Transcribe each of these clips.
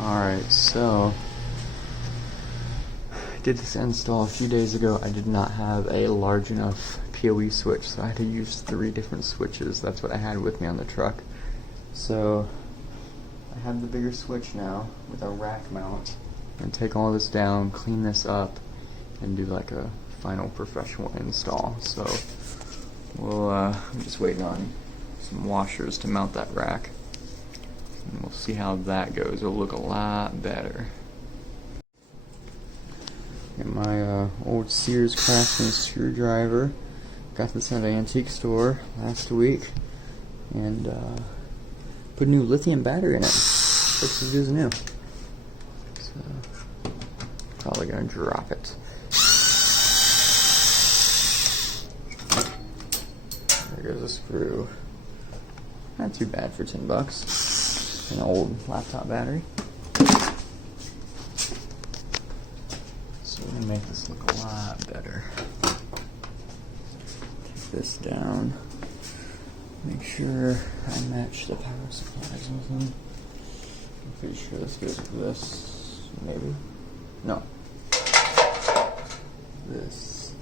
Alright, so I did this install a few days ago. I did not have a large enough PoE switch, so I had to use 3 different switches. That's what I had with me on the truck. So I have the bigger switch now with a rack mount. I'm going to take all this down, clean this up, and do like a final professional install. So I'm just waiting on some washers to mount that rack. And we'll see how that goes. It'll look a lot better. Got my old Sears Craftsman screwdriver. Got this at an antique store last week. And put a new lithium battery in it. Looks as good as new. So, probably gonna drop it. There goes a screw. Not too bad for $10. An old laptop battery. So we're gonna make this look a lot better. Take this down. Make sure I match the power supplies with them. I'm pretty sure this goes with this. Maybe. No. This.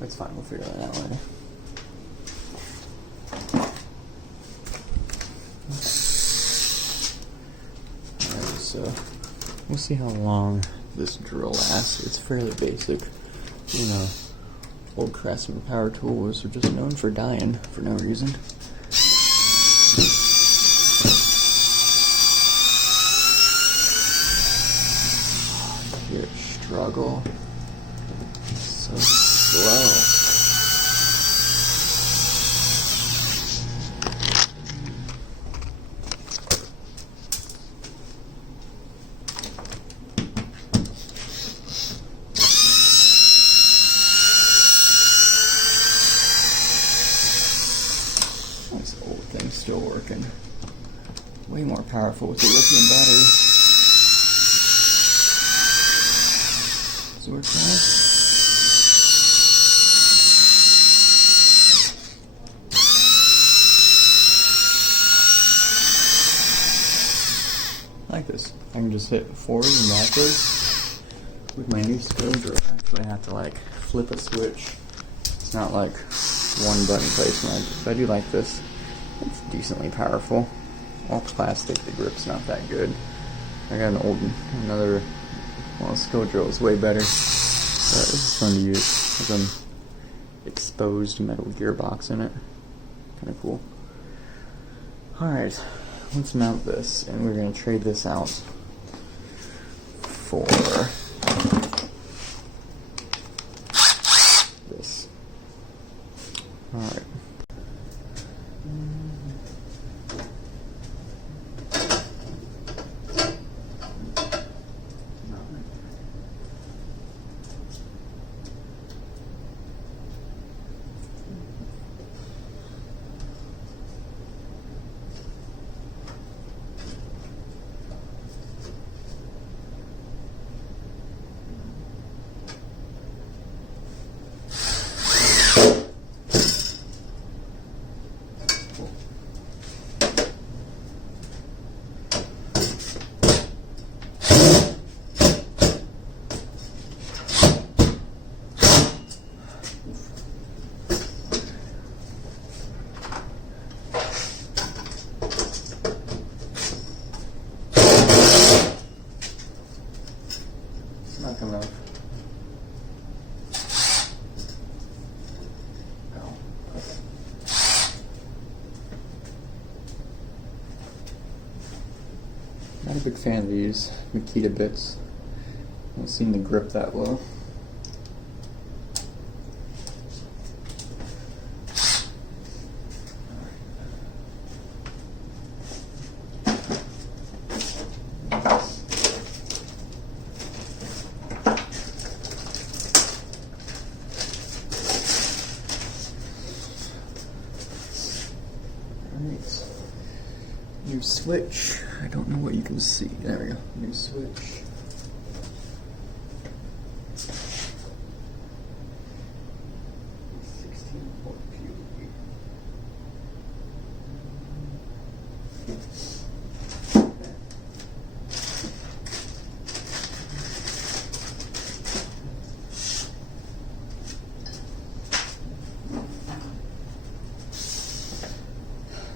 It's fine, we'll figure that out later. Alright, so we'll see how long this drill lasts. It's fairly basic. You know, old Craftsman power tools are just known for dying for no reason. Hear it struggle. It's so slow. This old thing's still working. Way more powerful with the lithium battery. Does it work now? I like this. I can just hit forward and backwards. With my new skill drill, I actually have to like flip a switch. It's not like one button placement, but I do like this. It's decently powerful. All plastic, the grip's not that good. I got another skill drill is way better. But this is fun to use. Has an exposed metal gearbox in it. Kind of cool. Alright, let's mount this, and we're going to trade this out for this. Alright. Not coming up. Oh, okay. Not a big fan of these Makita bits. Don't seem to grip that well. New switch. I don't know what you can see. There we go. New switch. 16-volt PoE.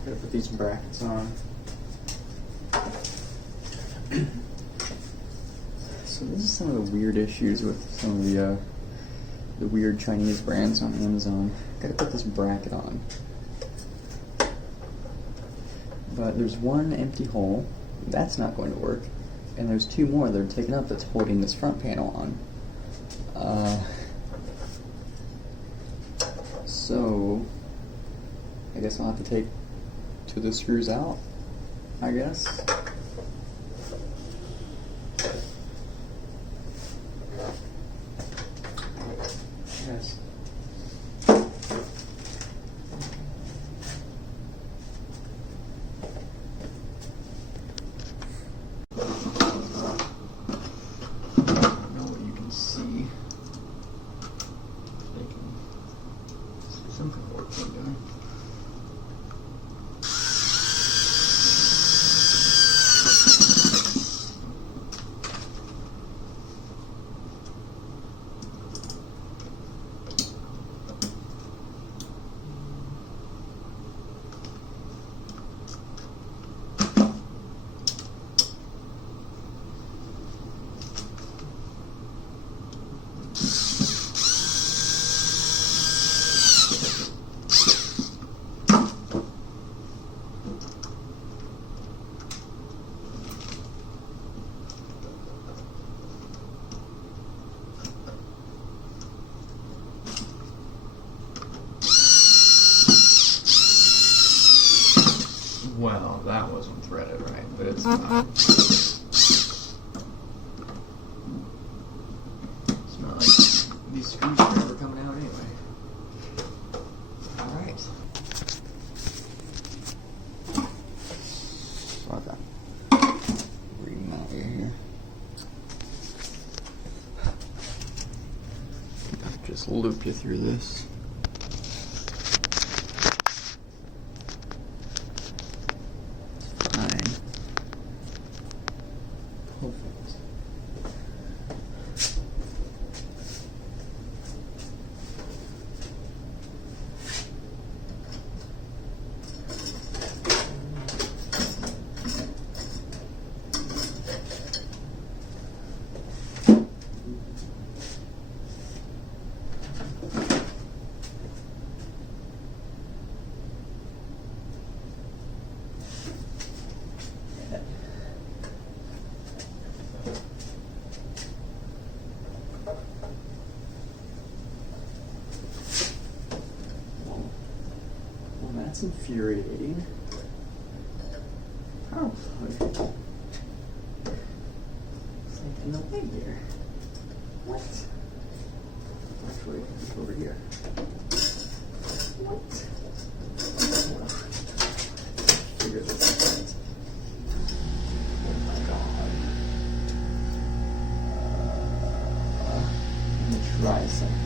Gotta put these brackets on. So this is some of the weird issues with some of the weird Chinese brands on Amazon. Gotta put this bracket on. But there's one empty hole. That's not going to work. And there's two more that are taken up that's holding this front panel on. So I guess I'll have to take two of the screws out, I guess. Yes. You can see some kind of work I'm doing. Well, that wasn't threaded right, but it's not. It's not like these screws are ever coming out anyway. Alright. Okay. Reading out here. Just loop you through this. Perfect. That's infuriating. Oh, it's like in the way here. What? Actually, it's over here. What? Figure this out. Oh my god. Let me try something.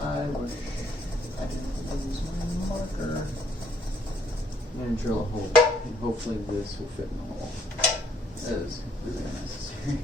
I wish I didn't use my marker. I'm going to drill a hole, and hopefully this will fit in the hole. That is completely unnecessary.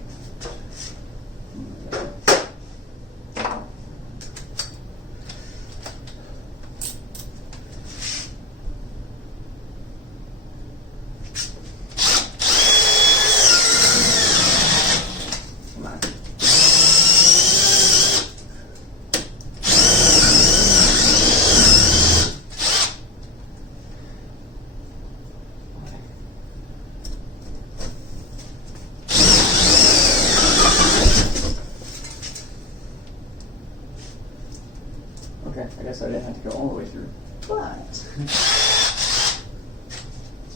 Okay, I guess I didn't have to go all the way through, but it's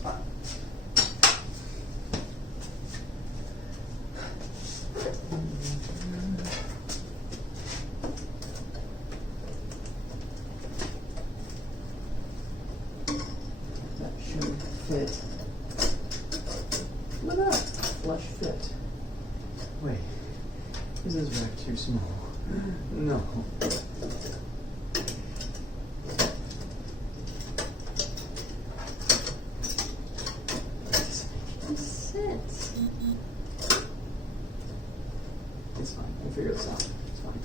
fine. That should fit. Look at that. Flush fit. Wait. Is this rack too small? No. Sense. It's fine. We'll figure this out. It's fine.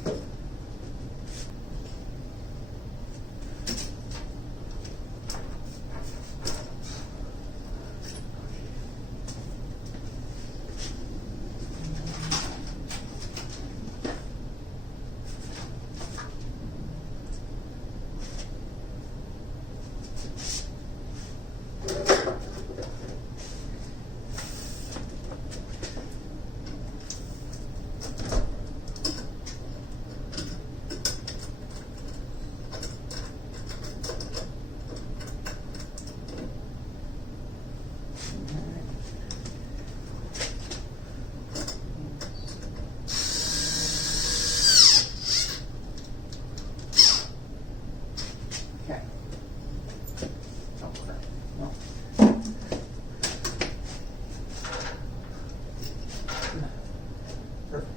Okay. Oh, crap. No. Perfect.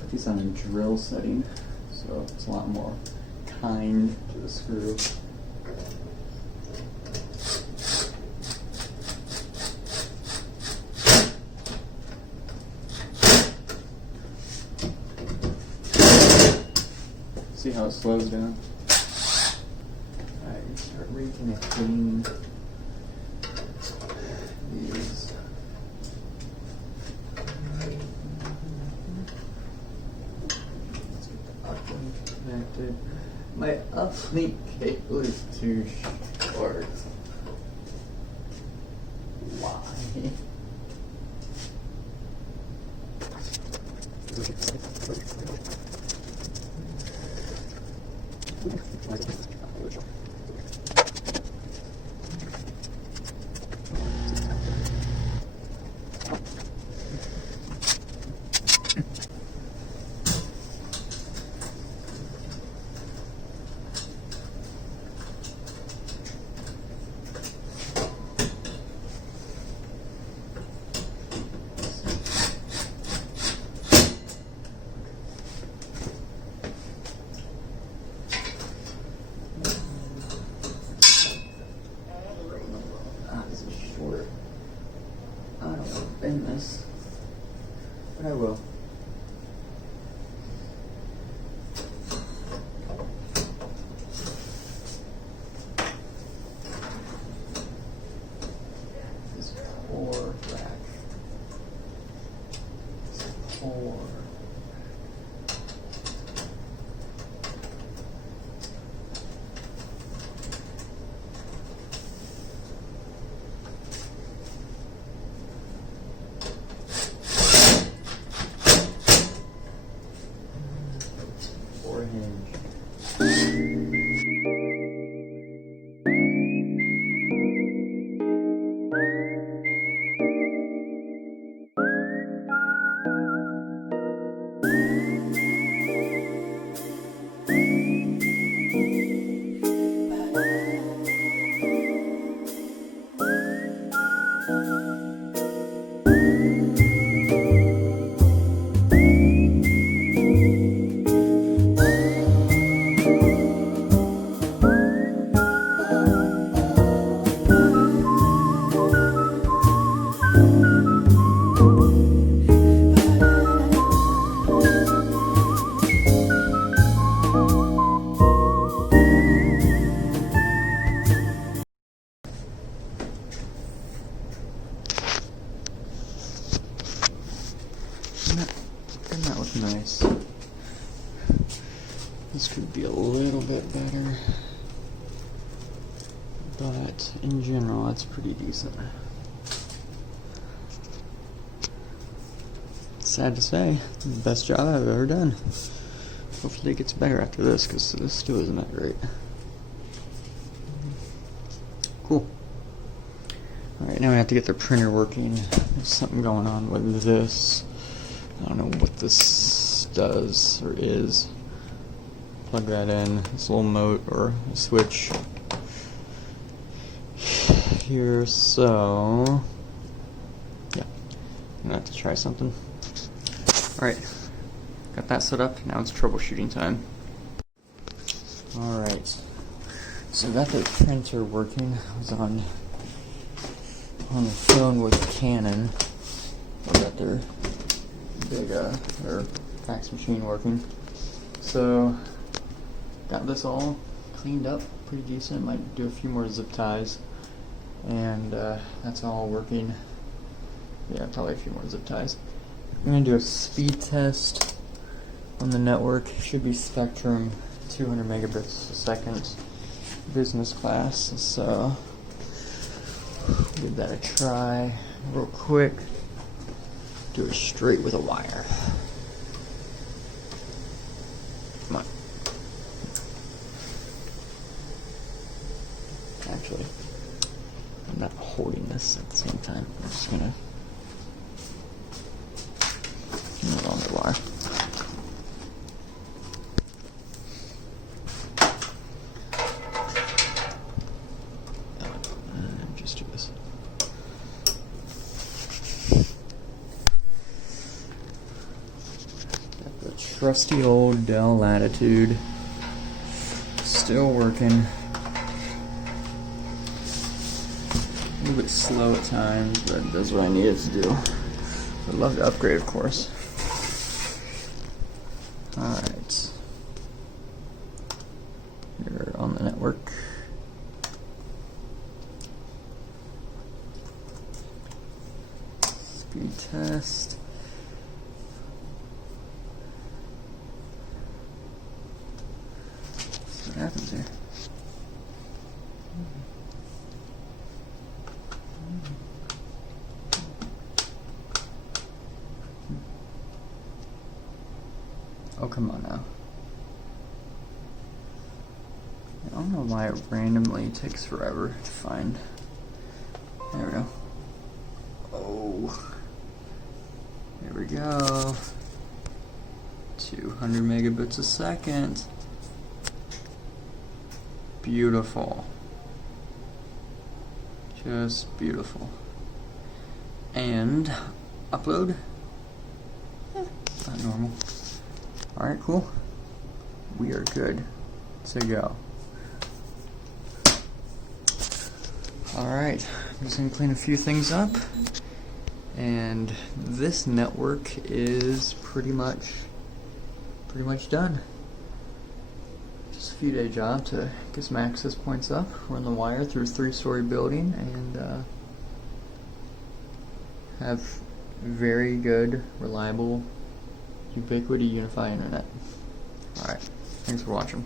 Put these on a drill setting, so it's a lot more kind to the screw. See how it slows down? Alright, start reconnecting these. Let's get the uplink connected. My uplink cable is too short. Why? In this, but I will. This core rack. This core. Doesn't that look nice? This could be a little bit better, but in general, it's pretty decent. Sad to say, the best job I've ever done. Hopefully it gets better after this, because this still isn't that great. Cool. Alright, now we have to get the printer working. There's something going on with this. I don't know what this does or is. Plug that in, this little mote or a switch here, so yeah, I'm gonna have to try something. Alright, got that set up, now it's troubleshooting time. Alright, so got the printer working. I was on the phone with Canon. I got their big their fax machine working. So got this all cleaned up pretty decent. Might do a few more zip ties, and that's all working. Yeah, probably a few more zip ties. I'm gonna do a speed test on the network. Should be Spectrum 200 megabits a second business class. So give that a try real quick. Do it straight with a wire. Come on. Actually, I'm not holding this at the same time. I'm just gonna turn it on the wire. Just do this. Got the trusty old Dell Latitude. Still working. A little bit slow at times, but that's what I needed to do. I'd love to upgrade, of course. Alright. You're on the network. Speed test. See what happens here. Oh, come on now. I don't know why it randomly takes forever to find. There we go. Oh. There we go. 200 megabits a second. Beautiful. Just beautiful. And upload. Not normal. Alright, cool. We are good to go. Alright, I'm just gonna clean a few things up. And this network is pretty much done. Just a few day job to get some access points up, run the wire through a 3-story building, and have very good, reliable Ubiquiti Unify internet. Alright, thanks for watching.